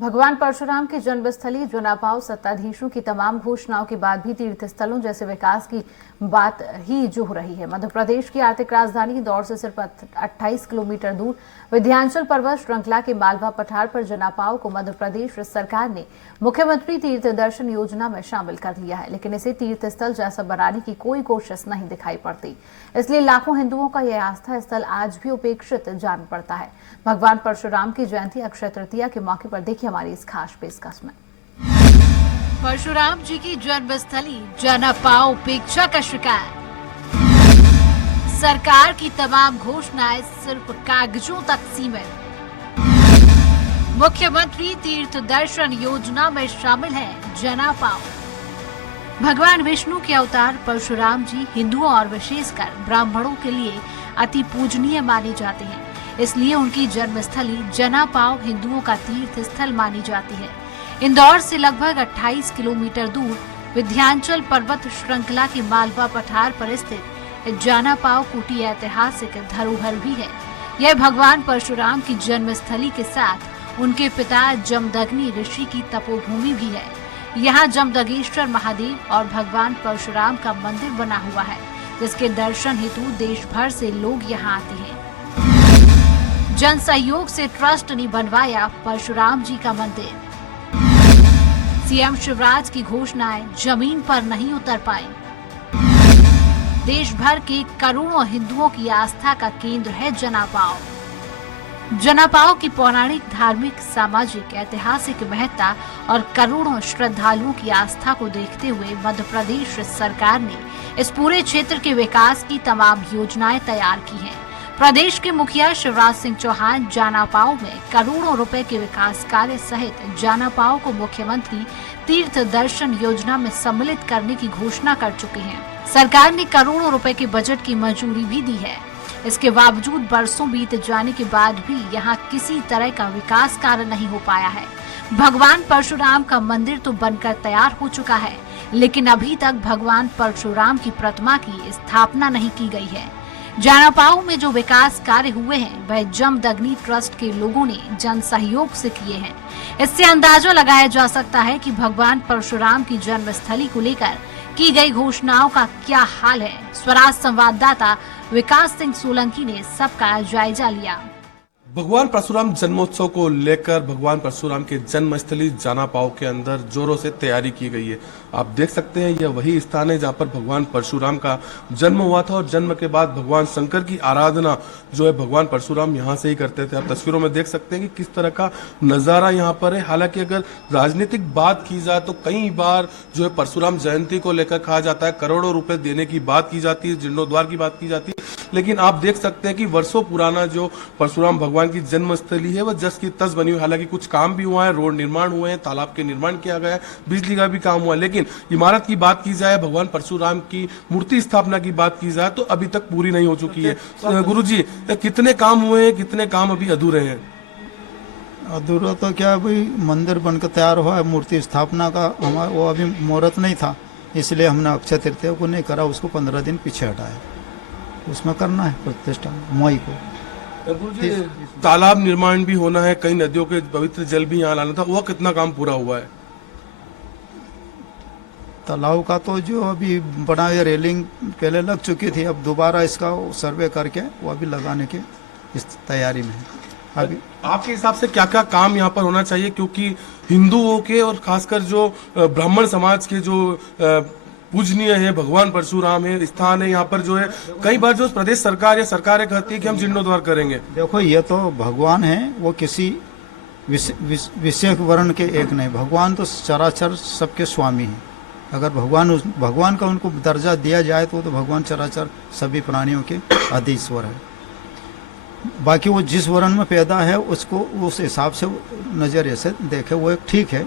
भगवान परशुराम की जन्मस्थली जनापाव सत्ताधीशों की तमाम घोषणाओं के बाद भी तीर्थ स्थलों जैसे विकास की बात ही जो हो रही है। मध्य प्रदेश की आर्थिक राजधानी इंदौर से सिर्फ 28 किलोमीटर दूर विंध्याचल पर्वत श्रृंखला के मालवा पठार पर जनापाव को मध्य प्रदेश सरकार ने मुख्यमंत्री तीर्थ दर्शन योजना में शामिल कर लिया है, लेकिन इसे तीर्थ स्थल जैसा बनाने की कोई कोशिश नहीं दिखाई पड़ती। इसलिए लाखों हिंदुओं का यह आस्था स्थल आज भी उपेक्षित जान पड़ता है। भगवान परशुराम की जयंती अक्षय तृतीया के मौके पर देखिए हमारी इस खास पेशकश में। परशुराम जी की जन्मस्थली जनापाव उपेक्षा का शिकार। सरकार की तमाम घोषणाएं सिर्फ कागजों तक सीमित। मुख्यमंत्री तीर्थ दर्शन योजना में शामिल है जनापाव। भगवान विष्णु के अवतार परशुराम जी हिंदुओं और विशेषकर ब्राह्मणों के लिए अति पूजनीय माने जाते हैं, इसलिए उनकी जन्मस्थली जनापाव हिंदुओं का तीर्थ स्थल मानी जाती है। इंदौर से लगभग 28 किलोमीटर दूर विंध्याचल पर्वत श्रृंखला के मालवा पठार पर स्थित जनापाव कुटी ऐतिहासिक धरोहर भी है। यह भगवान परशुराम की जन्मस्थली के साथ उनके पिता जमदग्नि ऋषि की तपोभूमि भी है। यहाँ जमदग्नेश्वर महादेव और भगवान परशुराम का मंदिर बना हुआ है, जिसके दर्शन हेतु देश भर से लोग यहाँ आते हैं। जन सहयोग से ट्रस्ट ने बनवाया परशुराम जी का मंदिर। सीएम शिवराज की घोषणाएं जमीन पर नहीं उतर पाई। देश भर के करोड़ों हिंदुओं की आस्था का केंद्र है जनापाव। जनापाव की पौराणिक, धार्मिक, सामाजिक, ऐतिहासिक महत्ता और करोड़ों श्रद्धालुओं की आस्था को देखते हुए मध्य प्रदेश सरकार ने इस पूरे क्षेत्र के विकास की तमाम योजनाएं तैयार की हैं। प्रदेश के मुखिया शिवराज सिंह चौहान जनापाव में करोड़ों रुपए के विकास कार्य सहित जनापाव को मुख्यमंत्री तीर्थ दर्शन योजना में सम्मिलित करने की घोषणा कर चुके हैं। सरकार ने करोड़ों रुपए के बजट की मंजूरी भी दी है। इसके बावजूद बरसों बीत जाने के बाद भी यहाँ किसी तरह का विकास कार्य नहीं हो पाया है। भगवान परशुराम का मंदिर तो बनकर तैयार हो चुका है, लेकिन अभी तक भगवान परशुराम की प्रतिमा की स्थापना नहीं की गई है। जनापाव में जो विकास कार्य हुए हैं वह जमदग्नि ट्रस्ट के लोगों ने जन सहयोग से किए हैं। इससे अंदाजा लगाया जा सकता है कि भगवान परशुराम की जन्मस्थली को लेकर की गई घोषणाओं का क्या हाल है। स्वराज संवाददाता विकास सिंह सोलंकी ने सबका जायजा लिया। भगवान परशुराम जन्मोत्सव को लेकर भगवान परशुराम के जन्मस्थली जनापाव के अंदर जोरों से तैयारी की गई है। आप देख सकते हैं यह वही स्थान है जहां पर भगवान परशुराम का जन्म हुआ था और जन्म के बाद भगवान शंकर की आराधना जो है भगवान परशुराम यहां से ही करते थे। आप तस्वीरों में देख सकते हैं कि किस तरह का नजारा यहाँ पर है। हालांकि अगर राजनीतिक बात की जाए तो कई बार जो है परशुराम जयंती को लेकर कहा जाता है, करोड़ों रुपए देने की बात की जाती है, जीर्णोद्वार की बात की जाती है, लेकिन आप देख सकते हैं कि वर्षों पुराना जो परशुराम भगवान की जन्मस्थली है वह जस की तस बनी हुई। हालांकि कुछ काम भी हुआ है, रोड निर्माण हुए हैं, तालाब के निर्माण किया गया है, बिजली का भी काम हुआ है, लेकिन इमारत की बात की जाए, भगवान परशुराम की मूर्ति स्थापना की बात की जाए तो अभी तक पूरी नहीं हो चुकी है। गुरुजी, कितने काम हुए हैं, कितने काम अभी अधूरे हैं? अधूरा तो क्या, अभी मंदिर बनकर तैयार हुआ है, मूर्ति स्थापना का हमारा वो अभी मुहूर्त नहीं था, इसलिए हमने अक्षय तृतीया को नहीं करा, उसको 15 दिन पीछे हटाया। उसमें करना है प्रतिष्ठा मई को। तालाब निर्माण भी होना है, कई नदियों के पवित्र जल भी यहाँ लाना था, वह कितना काम पूरा हुआ है? तालाब का तो जो अभी बना है, रेलिंग पहले लग चुकी थी, अब दोबारा इसका सर्वे करके वो अभी लगाने की इस तैयारी में है। अभी आपके हिसाब से क्या क्या काम यहाँ पर होना चाहिए, क्योंकि हिंदुओं के और खासकर जो ब्राह्मण समाज के जो पूजनीय है भगवान परशुराम है, स्थान है, यहाँ पर जो है कई बार जो प्रदेश सरकार या सरकारें कहती है कि हम जीर्णोद्वार करेंगे। देखो, ये तो भगवान है, वो किसी विशेष वर्ण के एक नहीं, भगवान तो चराचर सबके स्वामी हैं। अगर भगवान का उनको दर्जा दिया जाए तो भगवान चराचर सभी प्राणियों के अधीश्वर है। बाकी वो जिस वर्ण में पैदा है उसको उस हिसाब से नजरिए से देखे वो एक ठीक है,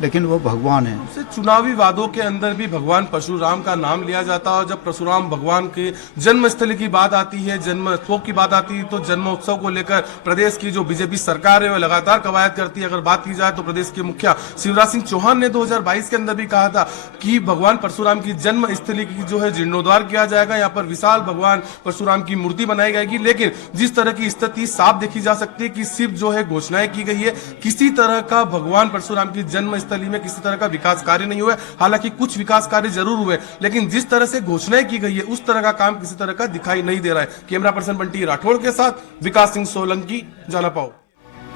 लेकिन वो भगवान है। से चुनावी वादों के अंदर भी भगवान परशुराम का नाम लिया जाता है और जब परशुराम भगवान के जन्मस्थल की बात आती है, जन्मोत्सव की बात आती है, तो जन्मोत्सव को लेकर प्रदेश की जो बीजेपी सरकार है वो लगातार कवायद करती है। अगर बात की जाए तो प्रदेश के मुखिया शिवराज सिंह चौहान ने 2022 के अंदर भी कहा था कि भगवान परशुराम की जन्मस्थली की जो है जीर्णोद्धार किया जाएगा, यहाँ पर विशाल भगवान परशुराम की मूर्ति बनाई जाएगी। लेकिन जिस तरह की स्थिति साफ देखी जा सकती है कि सिर्फ जो है घोषणाएं की गई है, किसी तरह का भगवान परशुराम की जन्मस्थली में किसी तरह का विकास कार्य नहीं हुआ। हालांकि कुछ विकास कार्य जरूर हुए, लेकिन जिस तरह से घोषणाएं की गई है उस तरह का काम किसी तरह का दिखाई नहीं दे रहा है। कैमरा पर्सन बंटी राठौड़ के साथ विकास सिंह सोलंकी, जनापाव।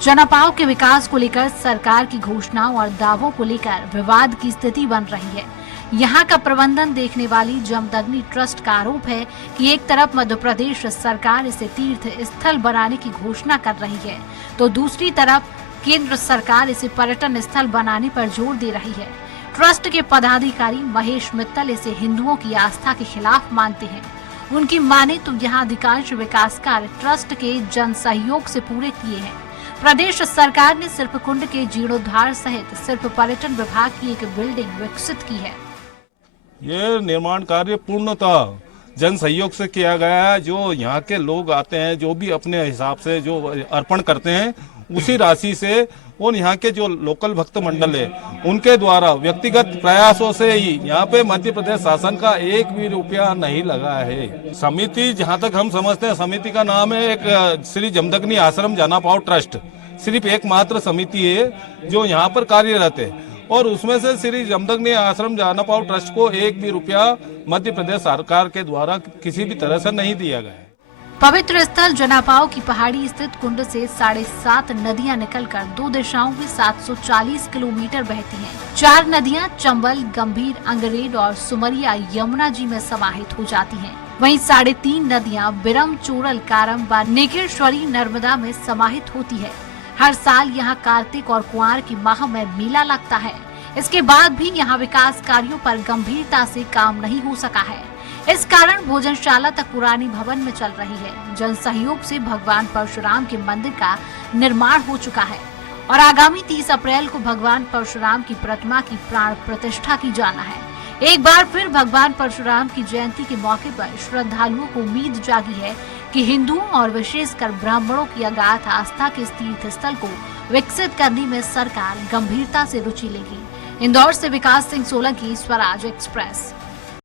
जनापाव के विकास को लेकर सरकार की घोषणाओं और दावों को लेकर विवाद की स्थिति बन रही है। यहाँ का प्रबंधन देखने वाली जमदग्नि ट्रस्ट का आरोप है कि एक तरफ मध्य प्रदेश सरकार इसे तीर्थ स्थल बनाने की घोषणा कर रही है, तो दूसरी तरफ केंद्र सरकार इसे पर्यटन स्थल बनाने पर जोर दे रही है। ट्रस्ट के पदाधिकारी महेश मित्तल इसे हिंदुओं की आस्था के खिलाफ मानते हैं। उनकी माने तो यहाँ अधिकांश विकास कार्य ट्रस्ट के जन सहयोग से पूरे किए हैं। प्रदेश सरकार ने सिर्फ कुंड के जीर्णोद्धार सहित सिर्फ पर्यटन विभाग की एक बिल्डिंग विकसित की है। ये निर्माण कार्य पूर्णतः जन सहयोग से किया गया है। जो यहाँ के लोग आते हैं, जो भी अपने हिसाब से जो अर्पण करते हैं, उसी राशि से और यहाँ के जो लोकल भक्त मंडल है उनके द्वारा व्यक्तिगत प्रयासों से ही यहाँ पे मध्य प्रदेश शासन का एक भी रुपया नहीं लगा है। समिति, जहाँ तक हम समझते हैं, समिति का नाम है एक श्री जमदग्नि आश्रम जनापाव ट्रस्ट। सिर्फ एकमात्र समिति है जो यहाँ पर कार्यरत है और उसमें से श्री जमदग्नि आश्रम जनापाव ट्रस्ट को एक भी रुपया मध्य प्रदेश सरकार के द्वारा किसी भी तरह से नहीं दिया गया है। पवित्र स्थल जनापाव की पहाड़ी स्थित कुंड से 7.5 नदियां निकलकर 2 दिशाओं में 740 किलोमीटर बहती हैं। 4 नदियां चंबल, गंभीर, अंगरेड और सुमरिया यमुना जी में समाहित हो जाती हैं। वहीं 3.5 नदियां बिरम, चोरल, कारम व नेकेश्वरी नर्मदा में समाहित होती है। हर साल यहाँ कार्तिक और कुंवार की माह में मेला लगता है। इसके बाद भी यहाँ विकास कार्यों पर गंभीरता से काम नहीं हो सका है। इस कारण भोजनशाला तक पुरानी भवन में चल रही है। जन सहयोग से भगवान परशुराम के मंदिर का निर्माण हो चुका है और आगामी 30 अप्रैल को भगवान परशुराम की प्रतिमा की प्राण प्रतिष्ठा की जाना है। एक बार फिर भगवान परशुराम की जयंती के मौके पर श्रद्धालुओं को उम्मीद जागी है कि हिंदुओं और विशेषकर ब्राह्मणों की अगाध आस्था के तीर्थ स्थल को विकसित करने में सरकार गंभीरता से रुचि लेगी। इंदौर से विकास सिंह सोलंकी, स्वराज एक्सप्रेस।